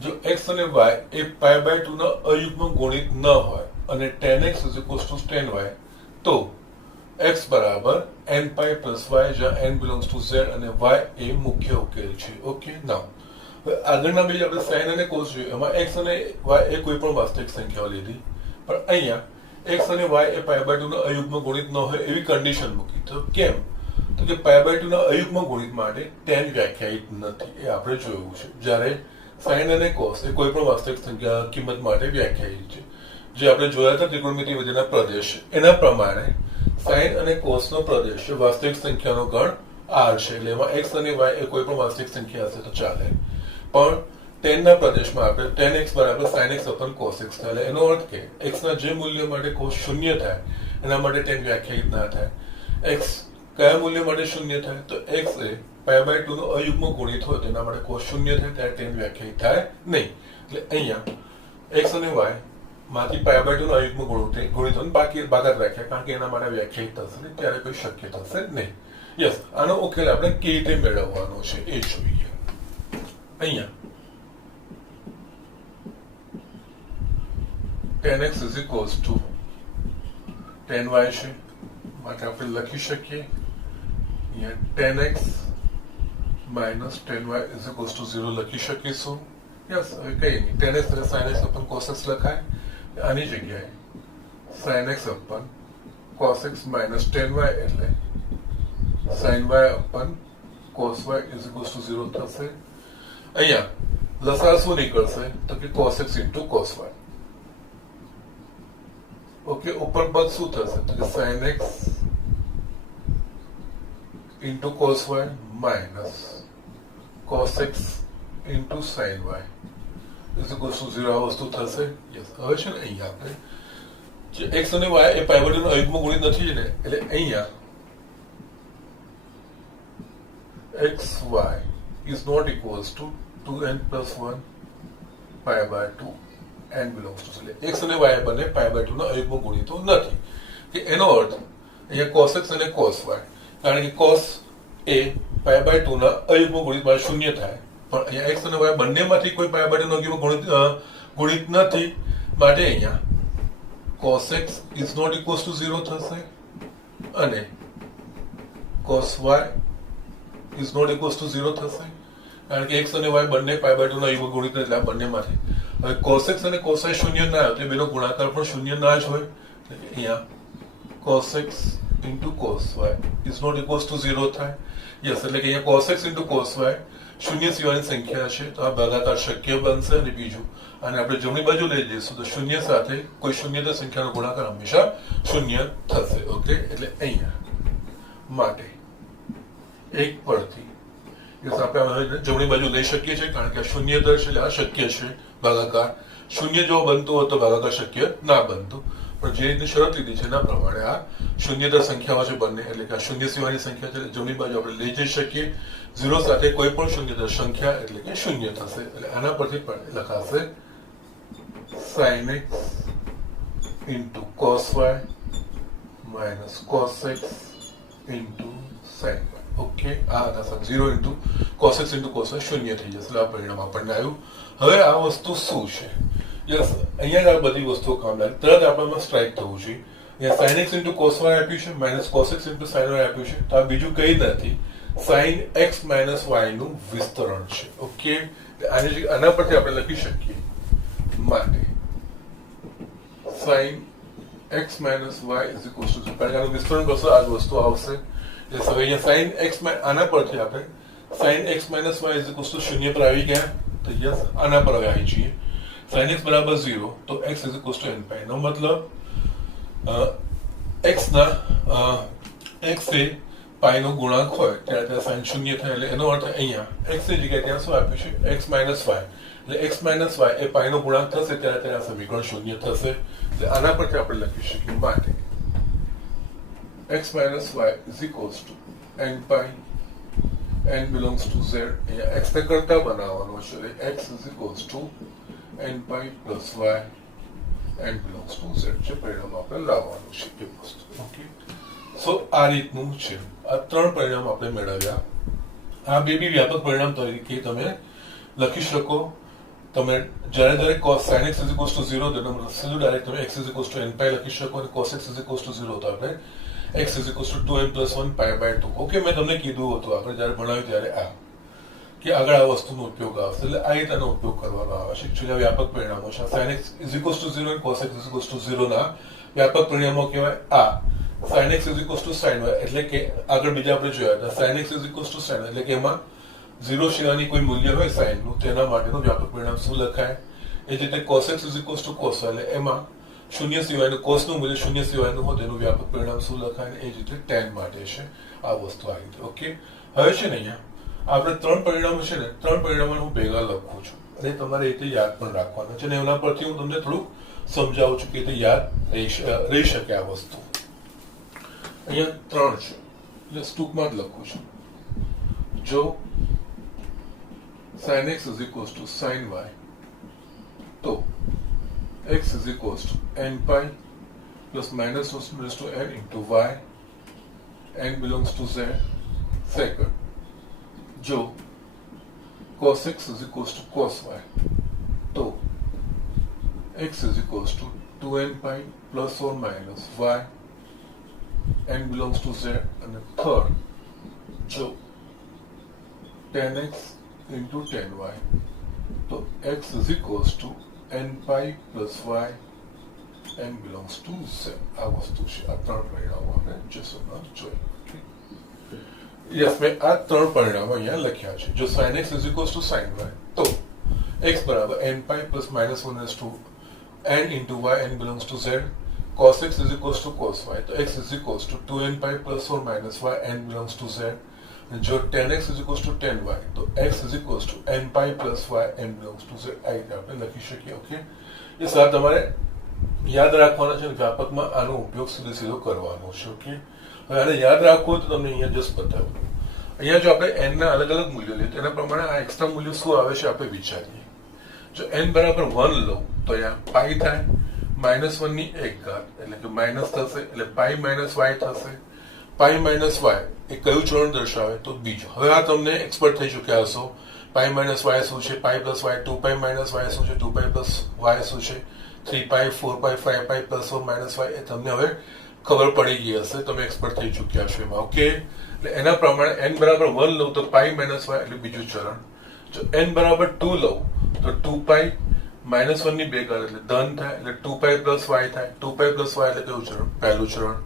જો x અને y એ π/2 ના અયુગ્મ ગુણિત ન હોય અને tan x is equals to tan y તો x બરાબર n pi plus y જ્યાં n belongs to z અને y એ મુખ્ય ઉકેલ છે ઓકે નાઉ આગળના બે આપણે sin અને cos જોઈએ એમાં x અને y એ કોઈ પણ વાસ્તવિક સંખ્યાઓ લીધી પણ અહીંયા x અને y એ π/2 ના અયુગ્મ ગુણિત ન હોય એવી કન્ડિશન મૂકી તો કેમ તો કે π/2 ના અયુગ્મ ગુણિત માટે tan વ્યાખ્યાયિત નથી એ આપણે જોયું છે જ્યારે sin અને cos એ કોઈ પણ વાસ્તવિક સંખ્યા કિંમત માટે વ્યાખ્યાયિત છે જે આપણે જોયા હતા ત્રિકોણમિતિ વિધેયના પ્રદેશ એના પ્રમાણે sin અને cos નો પ્રદેશ વાસ્તવિક સંખ્યાનો ગણ r છે એટલે એમાં x અને y એ કોઈ પણ વાસ્તવિક સંખ્યા હશે તો ચાલે પણ tan ના પ્રદેશમાં આપણે tan x બરાબર sin x upon cos x થાય એનો અર્થ કે x ના જે મૂલ્ય માટે cos શૂન્ય થાય એના માટે tan વ્યાખ્યાયિત ના થાય x કયા મૂલ્ય માટે શૂન્ય થાય તો x એ π/2 નો અયુગ્મ ગુણિત હોય તો એના માટે cos શૂન્ય થાય ત્યારે tan વ્યાખ્યાયિત થાય નહીં એટલે અહીંયા x અને y માંથી π/2 નો અયુગ્મ ગુણિત બાકી બાકાત રાખ્યા કારણ કે એના માટે વ્યાખ્યાયિત થશે ને ત્યારે કોઈ શક્ય થશે નહીં યસ આનો ઉકેલ આપણે કેવી રીતે મેળવવાનો છે એ જોઈએ અહીંયા tan x is equals to tan y છે માટે આપણે લખી શકીએ અહીંયા tan x minus tan y is equals to 0 લખી શકીશું યસ હવે કઈ નહીં tan x અને sin x upon cos x લખાય આની જગ્યાએ sin x upon cos x minus tan y એટલે sin y upon cos y is equals to 0 થશે અહીંયા લસાઅ શું નીકળશે તો કે cos x into cos y okay ઉપર પદ શું થશે તો કે sin x into cos y minus cos x into sin y is equals to 0 આ વસ્તુ થશે યસ હવે છે ને અહીંયા આપણે જે x અને y એ π/2 નો અયુગ્મ ગુણિત નથી ને એટલે અહીંયા xy is not equals to 2n plus 1 π/2 n belongs to એટલે x અને y બંને π/2 નો અયુગ્મ ગુણિતો નથી કે એનો અર્થ અહીંયા cos x અને cos y કારણ કે cos એ π/2 ના અયુગ્મ ગુણિતમાં શૂન્ય થાય પણ અહીંયા x અને y બંનેમાંથી કોઈ π/2 નો અયુગ્મ ગુણિત નથી માટે અહીંયા cos x is not equals to 0 થશે અને cos y is not equals to 0 થશે કારણ કે x અને y બંને π/2 નો અયુગ્મ ગુણિત એટલે આ બંનેમાંથી હવે cos x અને cos y શૂન્ય ના આવે તો બેનો ગુણાકાર પણ શૂન્ય ના જ હોય અહીંયા cos x into cos y is not equals to 0 થાય યસ એટલે કે અહીંયા cos x into cos y શૂન્ય સિવાયની સંખ્યા છે તો આ ભાગાકાર શક્ય બનશે અને બીજું અને આપણે જમણી બાજુ લઈ જઈશું તો શૂન્ય સાથે કોઈ શૂન્યતર સંખ્યાનો ગુણાકાર હંમેશા શૂન્ય થશે ઓકે એટલે અહીંયા માટે એક પરથી યસ આપણે જમણી બાજુ લઈ શકીએ છીએ કારણ કે આ શૂન્યતર છે એટલે આ શક્ય છે ભાગાકાર શૂન્ય જો બનતું હોય તો ભાગાકાર શક્ય ના બનતું પણ જે રીતની શરત લીધી છે એના પ્રમાણે આ શૂન્યતર સંખ્યાઓ છે બંને એટલે કે આ શૂન્ય સિવાયની સંખ્યા છે જમણી બાજુ આપણે લઈ જઈ શકીએ 0 સાથે કોઈ પણ શૂન્યતર સંખ્યા એટલે કે શૂન્ય થશે એટલે આના પરથી પણ લખાશે sin x into cos y minus cos x into sin y okay, આ હતા 0 into cos x into cos y શૂન્ય થઈ જશે. આ પરિણામ આપણને આવ્યું. હવે આ વસ્તુ શું છે? યસ, અહીંયા આ બધી વસ્તુઓ કામ લાગે. તરત આપણને સ્ટ્રાઇક થવું જોઈએ. અહીંયા sin x into cos y આપ્યું છે, minus cos x into sin y આપ્યું છે. તો આ બીજું કંઈ નથી, sin x માઇનસ y નું વિસ્તરણ છે. ઓકે, આના પરથી આપણે લખી શકીએ માટે sin x minus y is equals to 0. કારણ કે આનું વિસ્તરણ કરશો આ જ વસ્તુ આવશે. હવે અહીંયા sin x આના પરથી આપણે sin x minus y is equals to 0 પર આવી ગયા. તો યસ, આના પર હવે આવી જઈએ. sin x બરાબર 0 તો x is equals to n pi. નો મતલબ x ના x એ પાઈ નો ગુણાંક હોય ત્યારે ત્યાં sin શૂન્ય થાય. એટલે એનો અર્થ અહીંયા x ની જગ્યાએ ત્યાં શું આપ્યું છે? x minus y. એટલે x minus y એ પાઈ નો ગુણાંક થશે ત્યારે ત્યાં આ સમીકરણ શૂન્ય થશે. એટલે આના પરથી આપણે લખી શકીએ માટે x minus y is equals to n pi, n belongs to z. અહીંયા x ને કરતા બનાવવાનો છે. એટલે x is equals to n pi plus y, n belongs to z. જે પરિણામ આપણે લાવવાનું છે એ વસ્તુ. ઓકે, સો આ રીતનું છે. આ ત્રણ પરિણામ આપણે મેળવ્યા. આ બે બી વ્યાપક પરિણામ તરીકે તમે લખી શકો. તમે જ્યારે cos sin x is equals to 0 તેનો મતલબ સીધું ડાયરેક્ટ તમે x is equals to n pi લખી શકો અને cos x is equals to 0 તો આપણે x is equals to 2n plus 1 pi by 2. Okay, મેં તમને કીધું હતું આપણે જ્યારે ભણાવ્યું ત્યારે કે આગળ આ વસ્તુનો ઉપયોગ આવશે. એટલે આ રીતનો ઉપયોગ કરવાનો આવે છે. એકચ્યુઅલી વ્યાપક પરિણામો છે. sin x is equals to 0 અને cos x is equals to 0 ના વ્યાપક પરિણામો કહેવાય. આ sin x is equals to sin y એટલે કે આગળ બીજા આપણે જોયા હતા sin x is equals to sin y એટલે કે એમાં 0 સિવાયની કોઈ મૂલ્ય હોય sin નું તેના માટેનું વ્યાપક પરિણામ શું લખાય? એ જ રીતે cos x is equals to cos y એટલે એમાં શૂન્ય સિવાયનું cos નું મૂલ્ય શૂન્ય સિવાયનું હોય તેનું વ્યાપક પરિણામ શું લખાય? એ જ રીતે tan માટે છે આ વસ્તુ આવી રીતે. ઓકે, હવે છે ને અહીંયા આપણે ત્રણ પરિણામો છે ને, ત્રણ પરિણામો હું ભેગા લખું છું અને તમારે એ યાદ પણ રાખવાનું છે. અને એના પરથી હું તમને થોડું સમજાવું છું કે તે યાદ રહી શકે આ વસ્તુ. અહીંયા ત્રણ છે એટલે ટૂંકમાં જ લખું છું. જો sin x is equals to sin y તો x is equals to n pi plus minus 1 raised to n into y, n belongs to z. Second, જો cos x is equals to cos y તો x is equals to 2n pi plus or minus y, n belongs to z. And third, જો tan x into tan y તો x is equals to n pi plus y, n belongs to z. આ વસ્તુ છે. આ ત્રણ પરિણામો આપણે જસોમાં જોયા. યસ, મેં આ ત્રણ પરિણામો અહીંયા લખ્યા છે. જો sin x is equals to sin y તો x બરાબર n pi plus minus 1 raised to n into y, n belongs to z. cos x is equals to cos y તો x is equals to 2n pi plus or minus y, n belongs to z. જો tan x is equals to tan y તો x is equals to n pi plus y, n belongs to z. આ રીતે આપણે લખી શકીએ. Okay, એ sir તમારે યાદ રાખવાના છે. વ્યાપકમાં આનો ઉપયોગ સીધો કરવાનો છે. ઓકે, હવે આને યાદ રાખવું તો તમને અહીંયા જસ્ટ બતાવું. અહીંયા જો આપણે n ના અલગ અલગ મૂલ્યો લઈએ તેના પ્રમાણે આ એક્સ્ટ્રા મૂલ્ય શું આવે છે આપણે વિચારીએ. જો n બરાબર 1 લો તો અહીંયા પાઈ થાય -1 ની 1 ઘાત એટલે કે માઇનસ થશે એટલે પાઈ માઇનસ y થશે. પાઈ માઇનસ y એ કયું ચરણ દર્શાવે? તો બીજું. હવે આ તમને એક્સપર્ટ થઈ ચૂક્યા હશો. પાઈ માઇનસ y શું છે, pi plus y, 2 pi minus y શું છે, 2 પાઈ પ્લસ y શું છે, 3 પાઈ, 4 પાઈ, 5 pi plus or minus y. એ તમને હવે ખબર પડી ગઈ હશે. તમે એક્સપર્ટ થઈ ચૂક્યા છો એમાં. ઓકે, એટલે એના પ્રમાણે n બરાબર 1 લઉં તો પાઈ માઇનસ y એટલે બીજું ચરણ. જો n બરાબર 2 લઉં તો 2 પાઈ -1 ની 2 ઘાત એટલે ધન થાય એટલે 2 પાઈ પ્લસ y થાય. 2 પાઈ પ્લસ y એટલે કયું ચરણ? પહેલું ચરણ.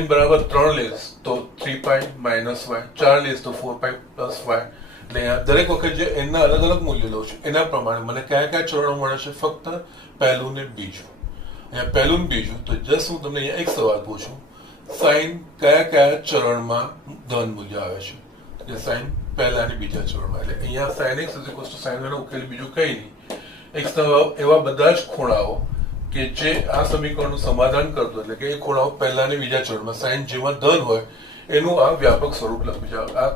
n બરાબર 3 લેસ તો 3 પાઈ માઇનસ y, 4 લેસ તો 4 પાઈ પ્લસ y. એટલે અહીંયા દરેક વખત જે n ના અલગ અલગ મૂલ્ય લઉં છું એના પ્રમાણે મને કયા કયા ચરણો મળે છે? ફક્ત પહેલું ને બીજું. અહીંયા પહેલું ને બીજું. તો જસ્ટ હું તમને અહીંયા એક સવાલ પૂછું, સાઇન કયા કયા ચરણમાં ધન મૂલ્ય આવે છે? એટલે સાઇન પહેલા અને બીજા ચરણમાં. એટલે અહીંયા sin x is equals to sin y નો ઉકેલ બીજું કઈ નહીં, x ના એવા બધા જ ખૂણાઓ કે જે આ સમીકરણનું સમાધાન કરતો એટલે કે એ ખૂણાઓ પહેલા અને બીજા ચરણમાં સાઇન જેમાં ધન હોય એનું આ વ્યાપક સ્વરૂપ લખ્યું છે. આ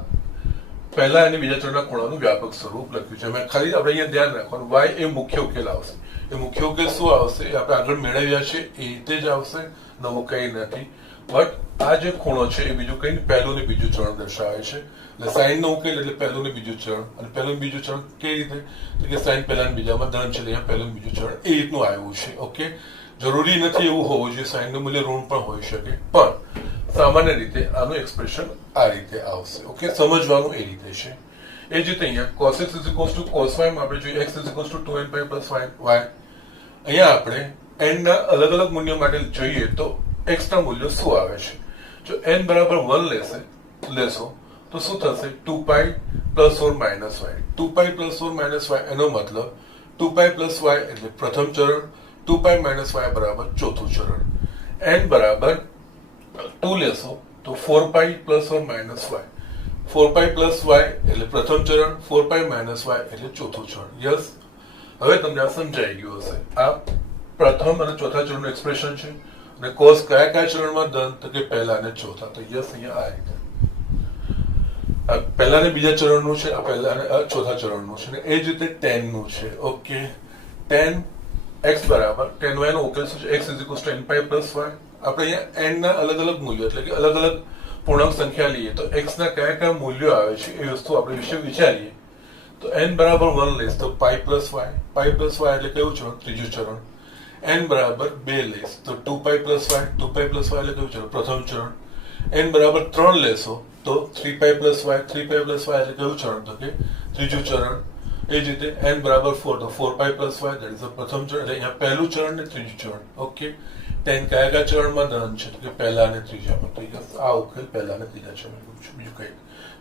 પહેલા અને બીજા ચરણના ખૂણાનું વ્યાપક સ્વરૂપ લખ્યું છે. મેં ખાલી આપણે અહીંયા ધ્યાન રાખવાનું y એ મુખ્ય ઉકેલ આવશે. એ મુખ્ય ઉકેલ શું આવશે? એ આપણે આગળ મેળવ્યા છે એ રીતે જ આવશે, નવું કંઈ નથી. બટ આ જે ખૂણો છે એ બીજું કઈ પહેલું ને બીજું ચરણ દર્શાવે છે. એટલે સાઈન નો ઉકેલ એટલે પહેલું ને બીજું ચરણ, અને પહેલું બીજું ચરણ કઈ રીતે, તો કે સાઈન પહેલા ને બીજામાં ધન છે, અહીંયા પહેલું બીજું ચરણ એ રીતનું આવ્યું છે. ઓકે, જરૂરી નથી એવું હોવું જોઈએ, સાઈન નું મૂલ્ય ઋણ પણ હોઈ શકે, પણ સામાન્ય રીતે આનું એક્સપ્રેશન આ રીતે આવશે. ઓકે, સમજવાનું એ રીતે છે. એ જ રીતે અહીંયા cos x cos y માં આપણે જોઈએ x 2n pi plus y. અહીંયા આપણે n ના અલગ અલગ મૂલ્યો માટે જોઈએ તો x ના મૂલ્યો શું આવે છે. જો n બરાબર 1 લેશો તો શું થશે, 2 pi plus or minus y. 2 pi plus or minus y એનો મતલબ 2 pi plus y એટલે પ્રથમ ચરણ, 2 pi minus y બરાબર ચોથું ચરણ. n બરાબર 2 લેશો તો 4 pi plus or minus y. 4 pi plus y એટલે પ્રથમ ચરણ, 4 pi minus y એટલે ચોથું ચરણ. યસ, હવે તમને આ સમજાઈ ગયું હશે. આ પ્રથમ અને ચોથા ચરણનું એક્સપ્રેશન છે, અને કોસ કયા કયા ચરણમાં ધન, તો કે પહેલા અને ચોથા. તો યસ, અહીંયા આ રીતે આ પહેલા ને બીજા ચરણનું છે, આ પહેલા અને ચોથા ચરણનું છે, અને એ જ રીતે tan નું છે. ઓકે, tan x બરાબર tan y નો ઉકેલ શું છે, x n pi plus y. આપણે અહીંયા n ના અલગ અલગ મૂલ્યો એટલે કે અલગ અલગ પૂર્ણાંક સંખ્યા લઈએ તો x ના કયા કયા મૂલ્યો આવે છે એ વસ્તુ આપણે વિશે વિચારીએ. તો n બરાબર 1 લઈશ તો pi plus y. pi plus y એટલે કેવું ચરણ, ત્રીજું ચરણ. n બરાબર 2 લઈશ તો 2 pi plus y. 2 pi plus y એટલે કેવું ચરણ, પ્રથમ ચરણ. n બરાબર 3 લેશો તો 3 pi plus y. 3 pi plus y એટલે કેવું ચરણ, તો કે ત્રીજું ચરણ. એ જ રીતે n બરાબર 4 તો 4 pi plus y that is પ્રથમ ચરણ. એટલે અહીંયા પહેલું ચરણ ને ત્રીજું ચરણ. ઓકે, tan કયા કયા ચરણમાં ધન છે, તો કે પહેલા અને ત્રીજામાં. તો આ ઉકેલ પહેલા અને ત્રીજા ચરણનું છે, બીજું કઈ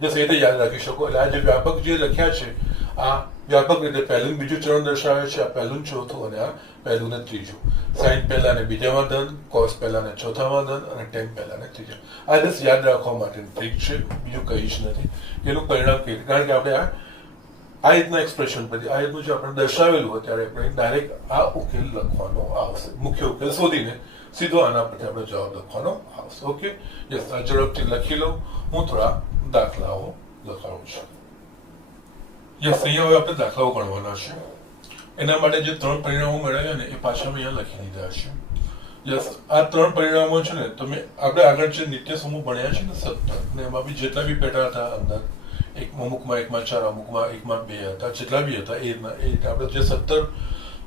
બસ એ રીતે યાદ રાખી શકો. એટલે આ જે વ્યાપક જે લખ્યા છે આ વ્યાપક રીતે પહેલું બીજું ચરણ દર્શાવે છે, આ પહેલું ચોથું અને આ પહેલું ને ત્રીજું. સાઈન પહેલા ને બીજામાં ધન, કોસ પહેલા ને ચોથામાં ધન, અને ટેન પહેલા ને ત્રીજા. આ જસ્ટ યાદ રાખવા માટેની ટ્રીક છે, બીજું કઈ જ નથી. એનું પરિણામ કઈ, કારણ કે આપણે આ રીતના એક્સપ્રેશન પરથી આ રીતનું જે આપણે દર્શાવેલું હોય ત્યારે આપણે ડાયરેક્ટ આ ઉકેલ લખવાનો આવશે. મુખ્ય ઉકેલ શોધીને સીધો આના પરથી આપણે જવાબ લખવાનો આવશે. ઓકે, યસ, આ ઝડપથી લખી લઉં. હું થોડા દાખલાઓ લખાડું છું. યસ, અહીંયા હવે આપણે દાખલાઓ ગણવાના છે. એના માટે જે 3 પરિણામો મળ્યા ને એ પાછા મેં અહીંયા લખી લીધા છે. યસ, આ 3 પરિણામો છે ને તમે આપણે આગળ જે નિત્ય સમૂહ ભણ્યા છે ને 17, ને એમાં બી જેટલા બી પેટા હતા અંદર, અમુકમાં 1માં 4, અમુકમાં 1માં 2 હતા, જેટલા બી હતા એ રીતે આપણે જે 17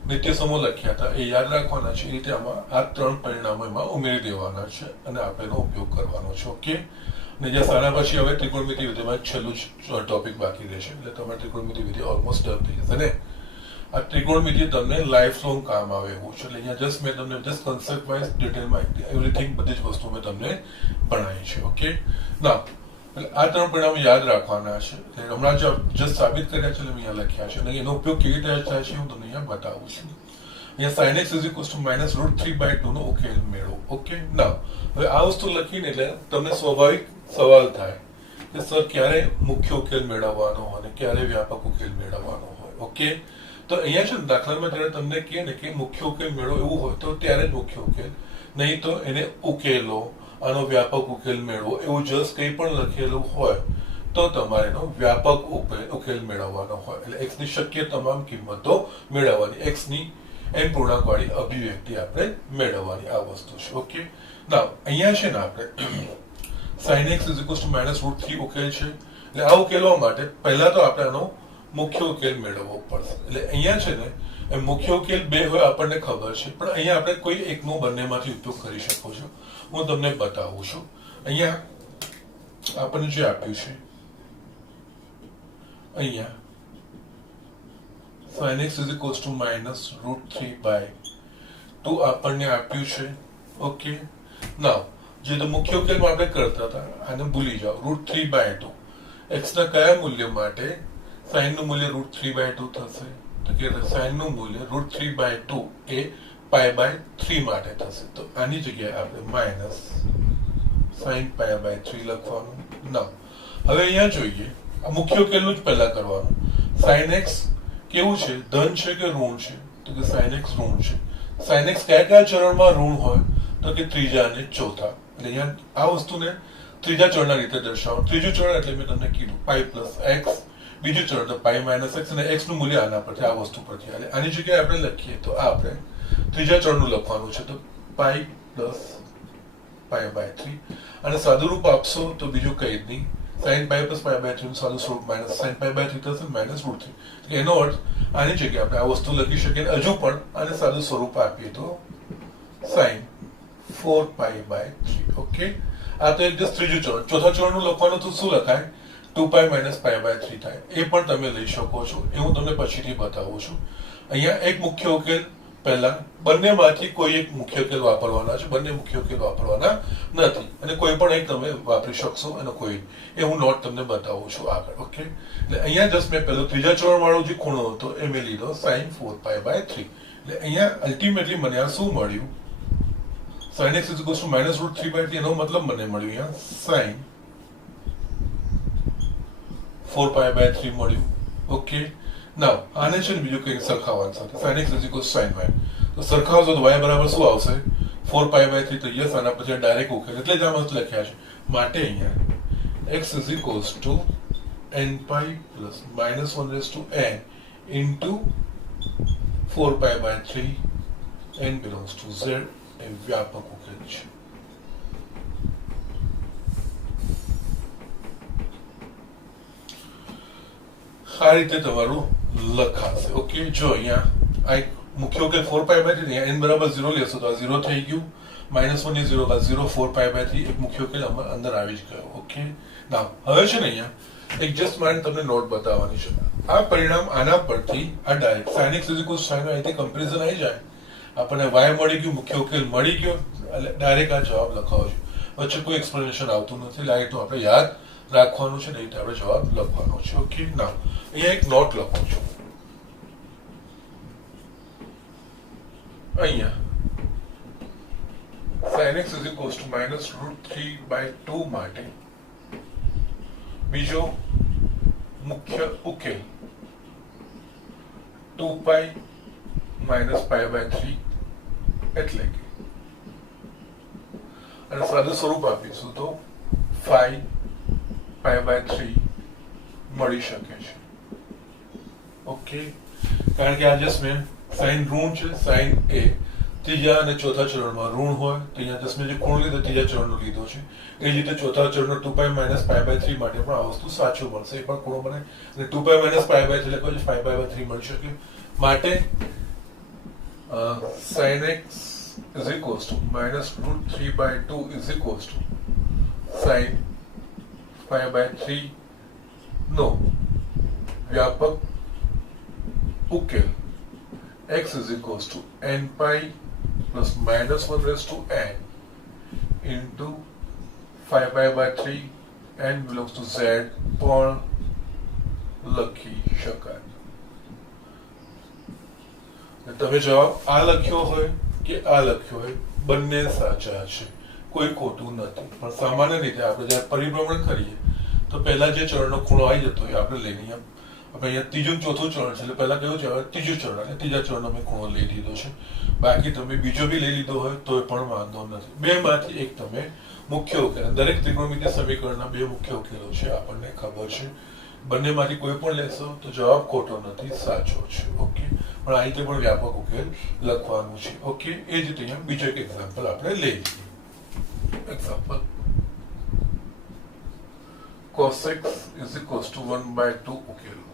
નિત્ય સમૂહ લખ્યા હતા એ યાદ રાખવાના છે. એ રીતે આમાં આ 3 પરિણામો એમાં ઉમેરી દેવાના છે અને આપણે એનો ઉપયોગ કરવાનો છે. ઓકે, ને જે સારા પછી હવે ત્રિકોણમિતિ વિધિમાં છેલ્લું ટોપિક બાકી રહેશે, એટલે તમારે ત્રિકોણમિતિ વિધિ ઓલમોસ્ટ ડન થઈ જશે. ને આ ત્રિકોણમિતિ તમને લાઈફ લોંગ કામ આવે એવું છે. એટલે અહીંયા જસ્ટ મેં તમને જસ્ટ કન્સેપ્ટ વાઇઝ ડિટેલમાં એવરીથિંગ બધી જ વસ્તુ મેં તમને ભણાવી છે. ઓકે, ના એટલે આ 3 પરિણામો યાદ રાખવાના છે. હમણાં જસ્ટ સાબિત કર્યા છે એટલે અહીંયા લખ્યા છે, અને એનો ઉપયોગ કેવી રીતે થાય છે હું તમને અહીંયા બતાવું છું. અહીંયા sin x -√3/2 નો ઉકેલ મેળવો. ઓકે, ના હવે આ વસ્તુ લખીને એટલે તમને સ્વાભાવિક સવાલ થાય કે સર ક્યારે મુખ્ય ઉકેલ મેળવવાનો હોય અને ક્યારે વ્યાપક ઉકેલ મેળવવાનો હોય. ઓકે, તો અહીંયા છે ને દાખલામાં જ્યારે તમને કહે ને કે મુખ્ય ઉકેલ મેળવો એવું હોય તો ત્યારે જ મુખ્ય ઉકેલ, નહીં તો એને ઉકેલો, આનો વ્યાપક ઉકેલ મેળવો એવું જસ્ટ કંઈ પણ લખેલું હોય તો તમારે એનો વ્યાપક ઉકેલ મેળવવાનો હોય. એટલે x ની શક્ય તમામ કિંમતો મેળવવાની, x ની n પૂર્ણાંક વાળી અભિવ્યક્તિ આપણે મેળવવાની આ વસ્તુ છે. ઓકે, ના અહીંયા છે ને આપણે sin x -√3 ઉકેલ છે. એટલે આ ઉકેલવા માટે પહેલા તો આપણે આનો મુખ્ય ઉકેલ મેળવવો પડશે. એટલે અહીંયા છે ને એ મુખ્ય ઉકેલ 2 હોય આપણને ખબર છે, પણ અહીંયા આપણે કોઈ એકનો બંનેમાંથી ઉપયોગ કરી શકો છો. હું તમને બતાવું છું. અહીંયા આપણને જે આપ્યું છે અહીંયા sin x -√3/2 આપણને આપ્યું છે. ઓકે, નાઉ જે તો મુખ્ય ઉકેલમાં આપણે કરતા હતા આને ભૂલી જાઓ. √3/2 x ના કયા મૂલ્ય માટે sin નું મૂલ્ય √3/2 થશે, તો કે sin નું મૂલ્ય √3/2 એ π/3 માટે થશે. તો આની જગ્યાએ આપણે માઇનસ sin π/3 લખવાનું. ના હવે અહીંયા જોઈએ મુખ્ય ઉકેલનું જ પહેલા કરવાનું. sin x કેવું છે, ધન છે કે ઋણ છે, તો કે sin x ઋણ છે. sin x કયા કયા ચરણમાં ઋણ હોય, તો કે ત્રીજા અને ચોથા. એટલે અહીંયા આ વસ્તુને ત્રીજા ચરણના રીતે દર્શાવો. ત્રીજું ચરણ એટલે મેં તમને કીધું π + x, બીજું ચરણ તો π - x, અને x નું મૂલ્ય આના પરથી આ વસ્તુ પરથી. એટલે આની જગ્યાએ આપણે લખીએ તો આ આપણે ત્રીજા ચરણનું લખવાનું છે. તો π + π/3 અને સાદું રૂપ આપશો તો બીજું કંઈ જ નહીં, sin π + π/3 નું સાદું સ્વરૂપ માઇનસ sin π/3 થશે -√3. એનો અર્થ આની જગ્યાએ આપણે આ વસ્તુ લખી શકીએ. હજુ પણ આને સાદું સ્વરૂપ આપીએ તો sin 4π/3. ઓકે, આ તો એક જસ્ટ ત્રીજું ચરણ. ચોથા ચરણનું લખવાનું તો શું લખાય? 2π - π/3 થાય. એ પણ તમે લઈ શકો છો, એ હું તમને પછીથી બતાવું છું. અહીંયા એક મુખ્ય ઉકેલ, પહેલા બંનેમાંથી કોઈ એક મુખ્ય ઉકેલ વાપરવાના છે, બંને મુખ્ય ઉકેલ વાપરવાના નથી, અને કોઈ પણ એક તમે વાપરી શકશો અને કોઈ એ હું નોટ તમને બતાવું છું આગળ. ઓકે, એટલે અહીંયા જસ્ટ મેં પહેલો ત્રીજા ચરણ વાળો જે ખૂણો હતો એ મેં લીધો sin 4π/3. એટલે અહીંયા અલ્ટિમેટલી મને આ શું મળ્યું? sin x = -√3/3. એનો મતલબ મને મળ્યું અહીંયા sin 4π/3 મળ્યું. ઓકે, નાવ આને છે ને બીજું કંઈક સરખાવવાનું સાથે sin x = sin y. તો સરખાવશો તો y બરાબર શું આવશે? 4π/3. તો યસ, આના પછી ડાયરેક્ટ ઉકેલ, એટલે જ આ મસ્ત લખ્યા છે. માટે અહીંયા x = nπ + -1/n into 4π/3 n belongs to z એ વ્યાપક ઉકેલ છે. આ રીતે તમારું લખાશે. ઓકે, જો અહીંયા આ એક મુખ્ય ઉકેલ 4π/3, n બરાબર 0 લેશો તો આ 0 થઈ ગયું, -1 એ 0 0 4π/3 એક મુખ્ય ઉકેલ અંદર આવી જ ગયો. ઓકે, નાવ હવે છે ને અહીંયા એક જસ્ટ મારે તમને નોટ બતાવવાની છે. આ પરિણામ આના પરથી આ direct sin x = sin y થી કમ્પેરિઝન આવી જાય, આપણને y મળી ગયું, મુખ્ય ઉકેલ મળી ગયો, એટલે ડાયરેક્ટ આ જવાબ લખાવો છે. વચ્ચે કોઈ એક્સપ્લેનેશન આવતું નથી, લાગે તો આપણે યાદ રાખવાનું છે, નહીં તો આપણે જવાબ લખવાનો છે. ઓકે, ના અહીંયા એક નોટ લખું છું. અહીંયા sin x = -√3/2 માટે બીજો મુખ્ય ઉકેલ 2π - π/3 એટલે કે, અને સાદું સ્વરૂપ આપીશું તો 5π/3 મળી શકે છે. ઓકે, કારણ કે આ જસ્ટ મેં સાઇન ઋણ છે, સાઇન એ ત્રીજા અને ચોથા ચરણમાં ઋણ હોય તો અહીંયા જસ્ટ મેં જે ખૂણો લીધો ત્રીજા ચરણનો લીધો છે. એ જ રીતે ચોથા ચરણનો 2π - π/3 માટે પણ આ વસ્તુ સાચું મળશે, એ પણ ખૂણો બને, અને 2π - π/3 એટલે કોઈ 5π/3 મળી શકે. માટે sin x = -√3/2 sin π/3 નો વ્યાપક ઉકેલ x = nπ + -1/n into 5π/3 n belongs to z પણ લખી શકાય. તમે જવાબ આ લખ્યો હોય કે આ લખ્યો હોય, બંને સાચા છે, કોઈ ખોટું નથી. પણ સામાન્ય રીતે આપણે જ્યારે પરિભ્રમણ કરીએ તો પહેલા જે ચરણનો ખૂણો આવી જતો હોય આપણે લઈ લઈએ. આપણે અહીંયા ત્રીજું ચોથું ચરણ છે, એટલે પહેલા કયું છે? ત્રીજું ચરણ, અને ત્રીજા ચરણનો મેં ખૂણો લઈ લીધો છે. બાકી તમે બીજો બી લઈ લીધો હોય તો પણ વાંધો નથી. બે માંથી એક તમે મુખ્ય ઉકેલ, દરેક ત્રિકોણમિતિય સમીકરણના બે મુખ્ય ઉકેલો છે, આપણને ખબર છે. બંનેમાંથી કોઈ પણ લેશો તો જવાબ ખોટો નથી, સાચો છે. ઓકે, પણ આ રીતે પણ વ્યાપક ઉકેલ લખવાનું છે. ઓકે, એ જ રીતે અહીંયા બીજો એક એક્ઝામ્પલ આપણે લઈ લઈએ. એક્ઝામ્પલ cos x = 1/2 ઉકેલો.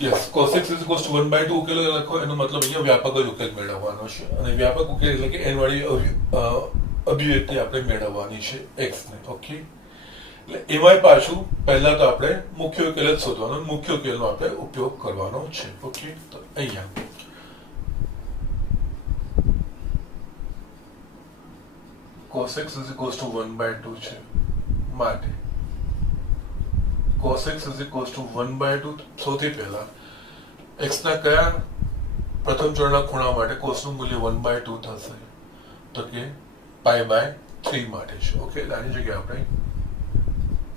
યસ, cos x = 1/2 ઉકેલો લખો, એનો મતલબ અહીંયા વ્યાપક જ ઉકેલ મેળવવાનો છે, અને વ્યાપક ઉકેલ એટલે કે n વાળી અભિવ્યક્તિ આપણે મેળવવાની છે x ને. ઓકે, એટલે એમાંય પાછું પહેલા તો આપણે મુખ્ય ઉકેલ જ શોધવાનો, મુખ્ય ઉકેલનો આપણે ઉપયોગ કરવાનો છે. ઓકે, તો અહીંયા cos x = 1/2 છે, માટે cos x = 1/2 સૌથી પહેલા x ના કયા પ્રથમ ચરણના ખૂણા માટે cos નું મૂલ્ય 1/2 થશે? તો કે π/3 માટે છે. ઓકે, આની જગ્યાએ આપણે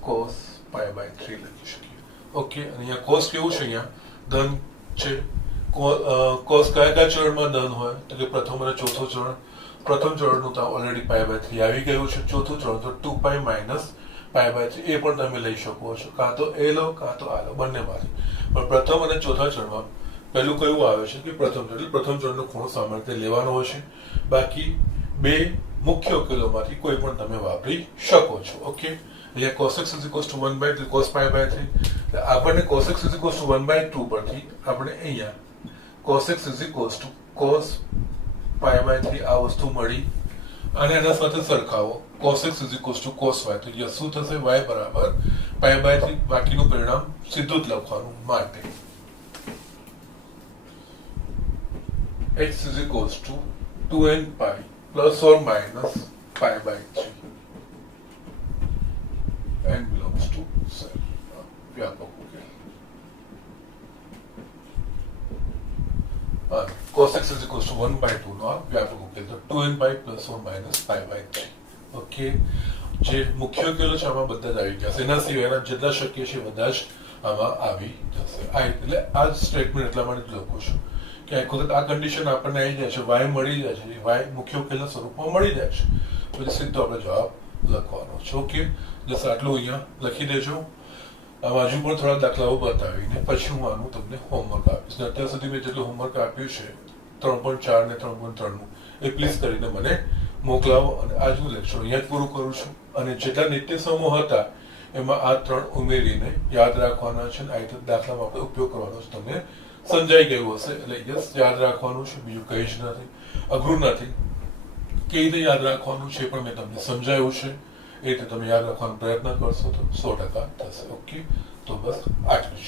cos π/3 લખી શકીએ. ઓકે, અને અહીંયા cos કેવું છે? અહીંયા ધન છે. cos કયા ચરણમાં ધન હોય? તો કે પ્રથમ અને ચોથો ચરણ. પ્રથમ ચરણનું તો ઓલરેડી π/3 આવી ગયું છે. ચોથું ચરણ તો 2π - π/3, એ પણ તમે લઈ શકો છો, કાં તો એ લો કાં તો આ લો, બંનેમાંથી. પણ પ્રથમ અને ચોથા ચરણમાં પહેલું કયું આવે છે કે પ્રથમ ચરણ, પ્રથમ ચરણનો ખૂણો સામાન્ય રીતે લેવાનો હોય છે. બાકી બે મુખ્ય ઉકેલોમાંથી કોઈ પણ તમે વાપરી શકો છો. ઓકે, અહીંયા cos x is equals to 1/3 cos pi by 3. આપણને cos x is equals to 1/2 પરથી આપણે અહીંયા cos x is equals to cos pi by 3 આ વસ્તુ મળી, અને એના સાથે સરખાવો cos x is equals to cos y. તો અહીંયા શું થશે? y બરાબર pi by 3. બાકીનું પરિણામ સીધું જ લખવાનું. માટે x is equals to 2n pi plus or minus pi by 3 n belongs to cell. વ્યાપક ઉકેલ. cos x is equals to 1/2 નો વ્યાપક ઉકેલ તો 2n pi plus or minus pi by 3. Okay, જે મુખ્ય ઉકેલો છે આમાં બધા જ આવી ગયા છે. એના સિવાયના જેટલા શક્ય છે બધા જ આમાં આવી જશે. એટલે આ સ્ટેટમેન્ટ એટલા માટે જ લખું છું કે આ કન્ડિશન આપણને આવી જાય છે, y મળી જાય છે, y મુખ્ય ઉકેલના સ્વરૂપમાં મળી જાય છે, પછી સીધો આપણે જવાબ લખવાનો છે. ઓકે, બસ આટલું અહીંયા લખી દેજો. આ બાજુ પણ થોડા દાખલાઓ બતાવીને પછી હું આનું તમને હોમવર્ક આપીશ. અત્યાર સુધી મેં જેટલું હોમવર્ક આપ્યું છે 3.4 ને 3.3 નું એ પ્લીઝ કરીને મને મોકલાવો, અને આજનું લેક્ચર અહીંયા જ પૂરું કરું છું. અને જેટલા નિત્ય સમૂહ હતા એમાં આ 3 ઉમેરીને યાદ રાખવાના છે, અને આ રીતે દાખલામાં આપણે ઉપયોગ કરવાનો છે. તમને સમજાઈ ગયું હશે એટલે યસ યાદ રાખવાનું છે, બીજું કંઈ જ નથી, અઘરું નથી. કેવી રીતે યાદ રાખવાનું છે પણ મેં તમને સમજાવ્યું છે, એ રીતે તમે યાદ રાખવાનો પ્રયત્ન કરશો તો 100% થશે. ઓકે, તો બસ આટલું જ.